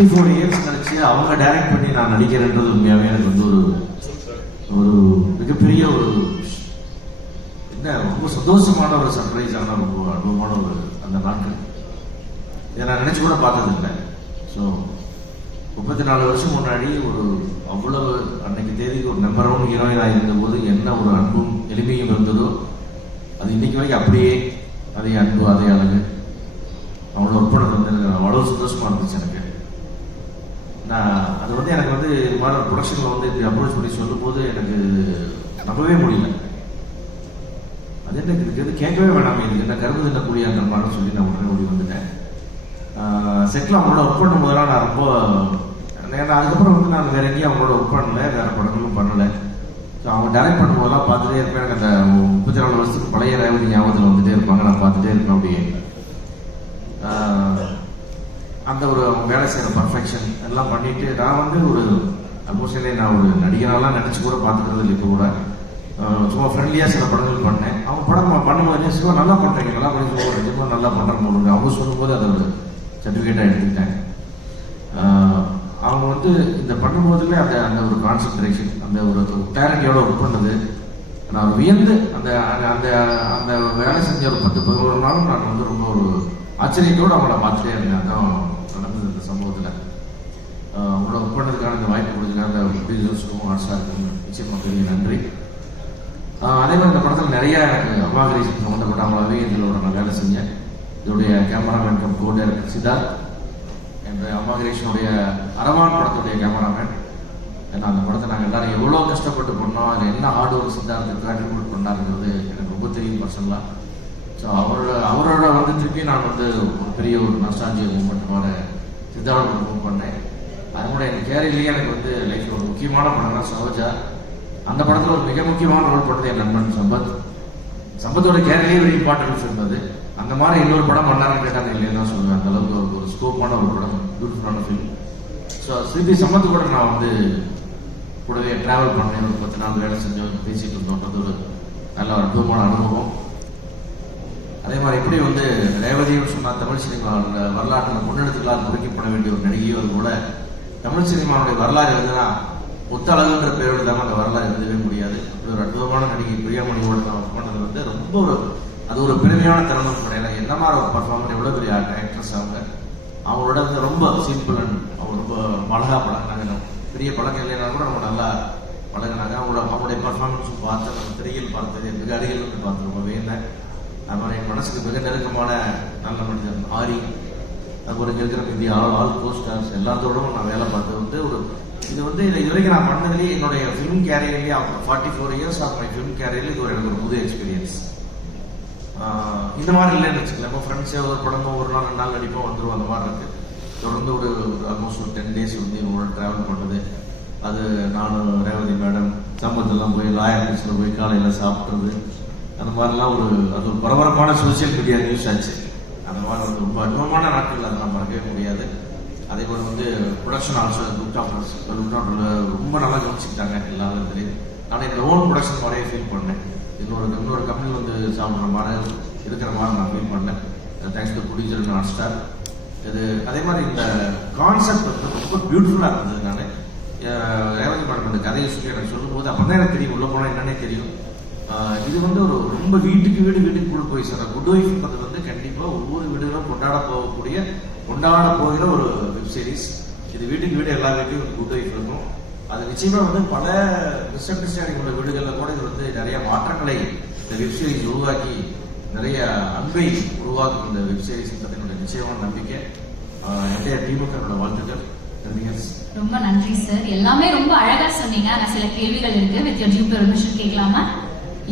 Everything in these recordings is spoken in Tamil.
தேர்ட்டி ஃபோர் இயர்ஸ் கழிச்சு அவங்க டைரக்ட் பண்ணி நான் நடிக்கிறேன்றது உண்மையாகவே எனக்கு வந்து ஒரு ஒரு மிகப்பெரிய ஒரு என்ன ரொம்ப சந்தோஷமான ஒரு சர்ப்ரைஸான ரொம்ப அனுபவமான ஒரு அந்த நாட்கள். இதை நான் நினச்சி கூட பார்த்ததில்லை. ஸோ முப்பத்தி நாலு வருஷம் முன்னாடி ஒரு அவ்வளவு அன்னைக்கு தேதிக்கு ஒரு நம்பர் ஒன் ஹீரோயினாக இருந்தபோது என்ன ஒரு அன்பும் எளிமையும் இருந்ததோ அது இன்னைக்கு வரைக்கும் அப்படியே அதே அன்பு அதே அழகு. அவ்வளோ ஒர்க் பண்ணது வந்து எனக்கு அவ்வளோ சந்தோஷமாக இருந்துச்சு எனக்கு. நான் அது வந்து எனக்கு வந்து இது மாதிரி ப்ரொடக்ஷனில் வந்து இப்படி அப்ரோச் பண்ணி சொல்லும்போது எனக்கு நம்பவே முடியல. அது என்ன இதுக்கு எது கேட்கவே வேணாமே இதுக்கு என்ன கரும்பு தின்னக்கூடியாங்கிற மாதிரி சொல்லி நான் உடனே ஓடி வந்துட்டேன். செட்டில் அவங்களோட ஒர்க் பண்ணும்போதெல்லாம் நான் ரொம்ப ஏன்னா அதுக்கப்புறம் வந்து நான் வேற எங்கேயும் அவங்களோட ஒர்க் பண்ணல வேற படங்களும் பண்ணலை. ஸோ அவங்க டைரக்ட் பண்ணும்போதெல்லாம் பார்த்துட்டே இருப்பேன். எனக்கு அந்த முப்பத்தி நாலு வருஷத்துக்கு பழைய ரேவதி ஞாபகத்தில் வந்துட்டே இருப்பாங்க. நான் பார்த்துட்டே இருப்பேன் அப்படியே ஆஹ் அந்த ஒரு அவங்க வேலை செய்கிற பர்ஃபெக்ஷன் எல்லாம் பண்ணிட்டு நான் வந்து ஒரு ஆல்மோஸ்ட் நான் ஒரு நடிகரெல்லாம் நினச்சி கூட பார்த்துக்கிறது இல்லை இப்போ கூட. சும்மா ஃப்ரெண்ட்லியாக சில படங்கள் பண்ணேன். அவங்க படம் பண்ணும்போது சிவா நல்லா பண்ணுறீங்க நல்லா பண்ணி சொல்லுவோம் நல்லா பண்ணுறேன் போடுங்க அவங்க சொல்லும்போது அதை ஒரு சர்டிஃபிகேட்டாக எடுத்துக்கிட்டாங்க அவங்க வந்து இந்த பண்ணும்போதுல அந்த அந்த ஒரு கான்சென்ட்ரேஷன் அந்த ஒரு டேலண்ட் எவ்வளோ ஒர்க் பண்ணது. நான் வியந்து அந்த அந்த- அந்த அந்த வேலை செஞ்ச ஒரு பத்து பதினோரு நாளும் நான் வந்து ரொம்ப ஒரு ஆச்சரியத்தோடு அவங்கள பார்த்துட்டே இருந்தேன். அதான் நடந்தது இந்த சம்பவத்தில். அவங்கள ஒர்க் பண்ணதுக்கான இந்த வாய்ப்பு கொடுத்துருக்காங்க அந்த ப்ரொடியூசர்ஸ்க்கும் ஆர்ட்ஸாருக்கும் நிச்சயமாக பெரிய நன்றி. அதே மாதிரி இந்த படத்தில் நிறைய எனக்கு அம்மாகிரேஷன் சம்மந்தப்பட்ட அவங்களாவே ஒரு நான் வேலை செஞ்சேன். இதோடைய கேமராமேன் கம் கோ சித்தார்த் என்ற அம்மாகிரேஷனுடைய அரவான் படத்துடைய கேமராமேன் ஏன்னா அந்த படத்தை நாங்கள் எல்லாரும் எவ்வளோ கஷ்டப்பட்டு பண்ணோம் அதில் என்ன ஹார்ட் ஒர்க் சித்தார்த்து கான்ட்ரிபியூட் பண்ணாருங்கிறது எனக்கு ரொம்ப தெரியும் பர்சனலாக ஸோ அவரோட அவரோட வந்து திருப்பி நான் வந்து ஒரு பெரிய ஒரு நஷ்டாஞ்சிய மூமெண்ட் வர மூவ் பண்ணேன். அதனோட எனக்கு கேரிலேயே எனக்கு வந்து லைஃப்பில் ஒரு முக்கியமான படம்னா சரோஜா. அந்த படத்தில் ஒரு மிக முக்கியமான ரோல் பண்ணது என் நண்பன் சம்பத். சம்பத்தோட கேரிலேயே ஒரு இம்பார்ட்டன்ஸ் இருந்தது. அந்த மாதிரி இன்னொரு படம் பண்ணாருன்னு கேட்டாங்க இல்லைன்னு தான் சொல்லுவேன். அந்த அளவுக்கு ஒரு- ஸ்கோப்பான ஒரு படம் பியூட்டிஃபுல்லான ஃபிலிம் ஸோ சிபி சம்பத்து கூட நான் வந்து கூடவே டிராவல் பண்ணேன். ஒரு பத்து நாள் வேலை செஞ்சோம். பேசிட்டு இருந்தோம். அது ஒரு நல்ல ஒரு அற்புதமான அனுபவம். அதே மாதிரி எப்படி வந்து ரேவதியும் சொன்னால் தமிழ் சினிமாவில் வரலாற்றில் முன்னெடுத்துக்களால் குறிக்கப்பட வேண்டிய ஒரு நடிகையோ கூட தமிழ் சினிமாவுடைய வரலாறு எழுதுனா முத்தழகுன்ற பேரோடு தான் அந்த வரலாறு எழுதவே முடியாது. அப்படி ஒரு அற்புதமான நடிகை பிரியாமணியோடு நான் ஒர்க் பண்ணது வந்து ரொம்ப ஒரு அது ஒரு பெருமையான தருணம் கிடையாது என்ன மாதிரி ஒரு பர்ஃபார்மர் எவ்வளோ பெரிய ஆக்ட்ரஸ் அவங்க? அவங்களோட ரொம்ப சிம்பிள் அண்ட் அவங்க ரொம்ப படம் பழகினாங்க. பெரிய பழக்கம் இல்லைன்னா கூட நம்ம நல்லா பழகினாங்க அவங்களோட அவங்களுடைய பர்ஃபார்மன்ஸும் பார்த்து நம்ம திரையில் பார்த்தது மிக அருகில் இருந்து பார்த்து ரொம்ப வேண்டேன் அது மாதிரி என் மனசுக்கு மிக நெருக்கமான நல்ல மனிதன் ஆரி. அப்புறம் இருக்கிற இந்திய ஆள் ஆல் போஸ்டர்ஸ் எல்லாத்தோடும் நான் வேலை பார்த்தது வந்து ஒரு இது வந்து இது இதுவரைக்கும் நான் பண்ணதுலேயே என்னுடைய film கேரியர்லேயே forty four years of my film கேரியர்லேயே இது ஒரு எனக்கு ஒரு புது எக்ஸ்பீரியன்ஸ் இந்த மாதிரி இல்லைன்னு வச்சுக்கலாம் நம்ம ஃப்ரெண்ட்ஸே ஒரு படமோ ஒரு நாள் ரெண்டு நாள் நடிப்போம் வந்துடும் அந்த மாதிரி இருக்குது தொடர்ந்து ஒரு ஆல்மோஸ்ட் ஒரு டென் டேஸ் வந்து இவங்களோட ட்ராவல் பண்ணது. அது நானும் ரேவதி மேடம் சம்பந்தெல்லாம் போய் லாயர் மிஸ்ல போய் காலையில் சாப்பிட்றது அந்த மாதிரிலாம் ஒரு அது ஒரு பரபரப்பான சோசியல் மீடியா நியூஸ் ஆச்சு. அந்த மாதிரி வந்து ரொம்ப அனுபவமான நாட்கள் அதெல்லாம் மறக்கவே முடியாது. அதே போல் வந்து ப்ரொடக்ஷன் ஆல்சோ குட் ஆஃபர்ஸ் ரொம்ப நல்லா கவனிச்சுக்கிட்டாங்க எல்லா விதத்துலையும் ஆனால் இந்த ஓன் ப்ரொடக்ஷன் மாதிரியே ஃபீல் பண்ணேன். இன்னொரு இன்னொரு கம்பெனி வந்து சாப்பிட்ற மாதிரி இருக்கிற மாதிரி நான் ஃபீல் பண்ணேன். தேங்க்ஸ் டு ப்ரொடியூசர் நாட் ஸ்டார் இது அதே மாதிரி இந்த கான்செப்ட் வந்து ரொம்ப பியூட்டிஃபுல்லாக இருந்தது நான் ரேவதி மேடம் கதையை சொல்லி எனக்கு சொல்லும்போது அப்போ தான் எனக்கு தெரியும் உள்ளே போனால் என்னன்னே தெரியும். இது வந்து ஒரு ரொம்ப வீட்டுக்கு வீடு வீட்டுக்குள்ள போய் சார் குட் ஒய்ஃப்ன்றது வந்து கண்டிப்பாக ஒவ்வொரு வீடுகளும் கொண்டாட போகக்கூடிய கொண்டாட போகிற ஒரு வெப் சீரிஸ் இது வீட்டுக்கு வீடு எல்லா வீட்லையும் குட் ஒய்ஃப் இருக்கும். அது நிச்சயமாக வந்து பல மிஸ் அண்டர்ஸ்டாண்டிங் உள்ள வீடுகளில் கூட இது வந்து நிறைய மாற்றங்களை இந்த வெப் சீரிஸ் உருவாக்கி நிறைய அன்பை உருவாக்கும் இந்த வெப் சீரிஸ் நிச்சயமான நம்பிக்கை. டீமுக்கு என்னோட வாழ்த்துக்கள். ரொம்ப நன்றி சார் எல்லாமே ரொம்ப அழகா சொன்னீங்க. ஆனா சில கேள்விகள் இருக்கு. வித் யோர் டியூ பெர்மிஷன் கேட்கலாமா?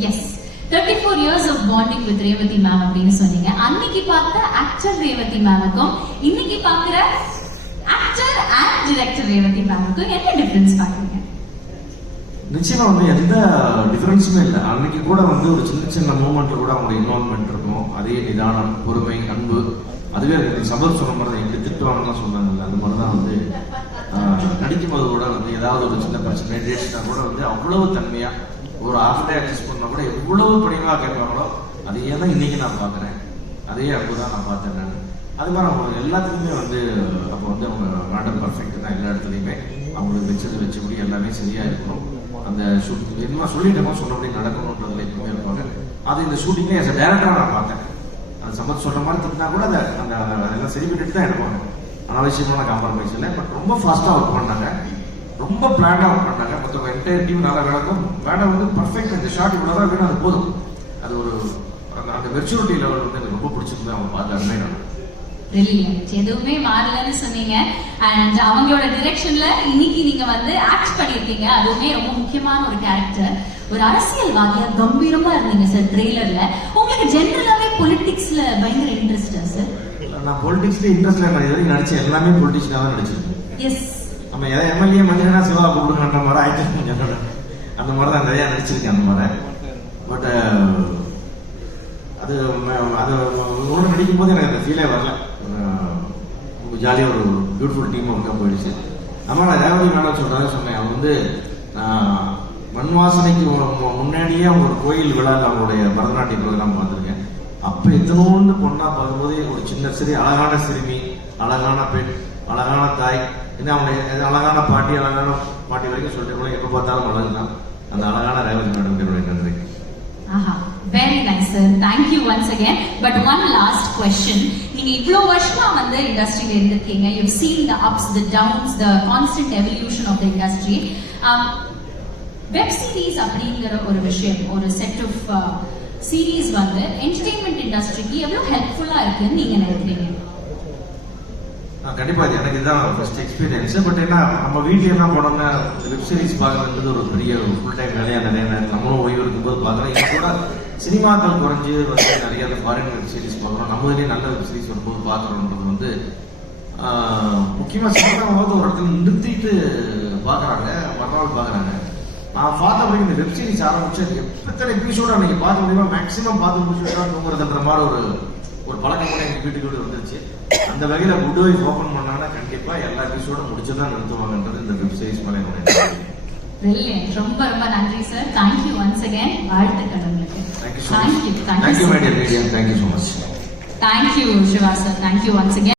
Yes thirty four years of bonding with Revathi ma'am அப்படின்னு சொன்னீங்க. அன்னைக்கு பார்த்த ஆக்டர் ரேவதி மேமுக்கும் இன்னைக்கு பாக்குற ஆக்டர் அண்ட் டிரெக்டர் ரேவதி மேமுக்கும் என்ன டிஃபரன்ஸ் பாக்குறீங்க நிச்சயமா வந்து எந்த டிஃபரன்ஸுமே இல்லை. அன்னைக்கு கூட வந்து ஒரு சின்ன சின்ன மூமெண்ட்ல கூட அவங்களோட இன்வால்மெண்ட் இருக்கும் அதே நிதானம் பொறுமை அன்பு. அதுவே எனக்கு சபர் சொன்ன மாதிரி தான் எப்படி திட்டுவாங்கன்னு சொன்னாங்கல்ல. அந்த மாதிரி தான் வந்து நடிக்கும் நடிக்கும்போது கூட வந்து ஏதாவது ஒரு சின்ன பிரச்சனை டேட்னா கூட வந்து அவ்வளவு தன்மையா ஒரு ஹாஃப் டே அட்ஜஸ்ட் பண்ணா கூட எவ்வளவு பணிவா கேட்பாங்களோ அதையே தான் இன்னைக்கு நான் பார்க்குறேன். அதையே அப்போ தான் நான் பார்த்தேன் நான் அது மாதிரி அவங்க எல்லாத்துக்குமே வந்து அப்போ வந்து அவங்க நாட்டம் பர்ஃபெக்ட் தான் எல்லா இடத்துலையுமே. அவங்களுக்கு வச்சது வச்சபடி எல்லாமே சரியா இருக்கணும். அந்த ஷூட்டிங் என்ன சொல்லிட்டோமோ சொன்னபடி நடக்கணுன்றதுல எப்பவுமே இருப்பாங்க அது இந்த ஷூட்டிங்லேயே எஸ் டேரக்டராக நான் பார்த்தேன். அது சம்மத் சொல்கிற மாதிரி திட்டினா கூட அதை அந்த அதெல்லாம் சரி பண்ணிட்டு தான் எடுப்பாங்க அனாவசியமான காம்ப்ரமைஸ் இல்லை. பட் ரொம்ப ஃபாஸ்ட்டாக ஒர்க் பண்ணாங்க. ரொம்ப பிளானாக ஒர்க் பண்ணாங்க. மொத்தம் என்டையர் டீம் நல்லா வேணும் வேடம் வந்து பர்ஃபெக்ட் இந்த ஷார்ட் இவ்வளோ தான் வேணும் அது போதும். அது ஒரு அந்த அந்த மெச்சூரிட்டி லெவல் வந்து எனக்கு ரொம்ப பிடிச்சிருந்து அவங்க பார்த்து அருமையாக Brilliant. எதுவுமே மாறலன்னு சொன்னீங்க அண்ட் அவங்களோட டிரெக்ஷன்ல இன்னைக்கு நீங்க வந்து ஆக்ட் பண்ணிருக்கீங்க அதுவுமே ரொம்ப முக்கியமான ஒரு கேரக்டர் ஒரு அரசியல்வாதியா கம்பீரமா இருந்தீங்க சார் ட்ரெய்லர்ல உங்களுக்கு ஜென்ரலாவே பொலிட்டிக்ஸ்ல பயங்கர இன்ட்ரெஸ்டா சார் நான் பொலிட்டிக்ஸ்ல இன்ட்ரெஸ்ட்ல வரைக்கும் நடிச்ச எல்லாமே பொலிட்டிக்ஸ்ல தான் நடிச்சிருக்கேன் எஸ் நம்ம எதை எம்எல்ஏ மந்திரனா சிவா கூப்பிடுங்கன்ற மாதிரி ஆயிட்டு அந்த மாதிரி தான் நிறைய நடிச்சிருக்கேன் அந்த மாதிரி பட் அது அது உங்களோட நடிக்கும் போது எனக்கு அந்த ஃபீலே வரல ஜாலியாக ஒரு பியூட்டிஃபுல் டீம் ஒர்க்காக போயிடுச்சு. ஆமாம் நான் ரேவதி மேடம் சொல்றதை சொன்னேன். அவங்க வந்து நான் மண் வாசனைக்கு மு- முன்னாடியே அவங்க ஒரு கோயில் விழாவில் அவங்களுடைய பரதநாட்டிய ப்ரோக்ராம் பார்த்துருக்கேன். அப்போ எத்தனோன்னு பொண்ணாக பார்க்கும்போது ஒரு சின்ன சிறு அழகான சிறுமி அழகான பெண் அழகான தாய் என்ன அவங்க அழகான பாட்டி அழகான பாட்டி வரைக்கும் சொல்லிட்டு கூட எப்போ பார்த்தாலும் அழகு தான் அந்த அழகான ரேவதி மேடம் என்னுடைய நன்றி. Sir thank you once again but one last question நீங்க இவ்வளோ வருஷமா வந்து இண்டஸ்ட்ரியில இருந்திருக்கீங்க. You seen the ups the downs the constant evolution of the industry web series அப்படிங்கிற ஒரு விஷயம் ஒரு செட் ஆஃப் சீரிஸ் வந்து என்டர்டெயின்மெண்ட் இண்டஸ்ட்ரிக்கு எவ்வளோ ஹெல்ப்ஃபுல்லா இருக்குன்னு நீங்க நினைக்கிறீங்க? கண்டிப்பா இது எனக்கு இதுதான் ஃபர்ஸ்ட் எக்ஸ்பீரியன்ஸ் பட் என்ன நம்ம வீட்ல எல்லாம் போனோம்னா வெப் சீரிஸ் பார்க்கறது ஒரு பெரிய ஃபுல் டைம் வேலையா நிறைய நம்மளும் ஓய்வு இருக்கும்போது பார்க்குறோம். இது கூட சினிமாக்கள் குறைஞ்சு வந்து நிறைய அந்த ஃபாரின் வெப் சீரிஸ் பார்க்குறோம். நம்ம இதுலேயே நல்ல வெப் சீரிஸ் வரும்போது பார்க்குறோன்றது வந்து முக்கியமாக முக்கியமா சினிமா போது ஒரு இடத்துல நிறுத்திட்டு பார்க்குறாங்க. மறுநாள் பார்க்குறாங்க. நான் பார்த்த வரைக்கும் இந்த வெப் சீரிஸ் ஆரம்பிச்சு எத்தனை எபிசோட அன்னைக்கு பார்க்க முடியுமா மேக்ஸிமம் பார்த்து முடிச்சுட்டு தூங்குறதுன்ற மாதிரி ஒரு ஒரு பழக்கம் கூட எங்க வீட்டுக்கு வந்துருச்சு அந்த வகையில குட் வைஃப் ஓபன் பண்ணாங்கன்னா கண்டிப்பா எல்லா எபிசோட முடிச்சுதான் நிறுத்துவாங்கன்றது இந்த வெப் சீரிஸ் மேல. ரொம்ப ரொம்ப நன்றி சார் தேங்க்யூ ஒன்ஸ் அகேன் வாழ்த்துக்கள் உங்களுக்கு. Thank you. Thank you so much. Thank you Siva sir thank you once again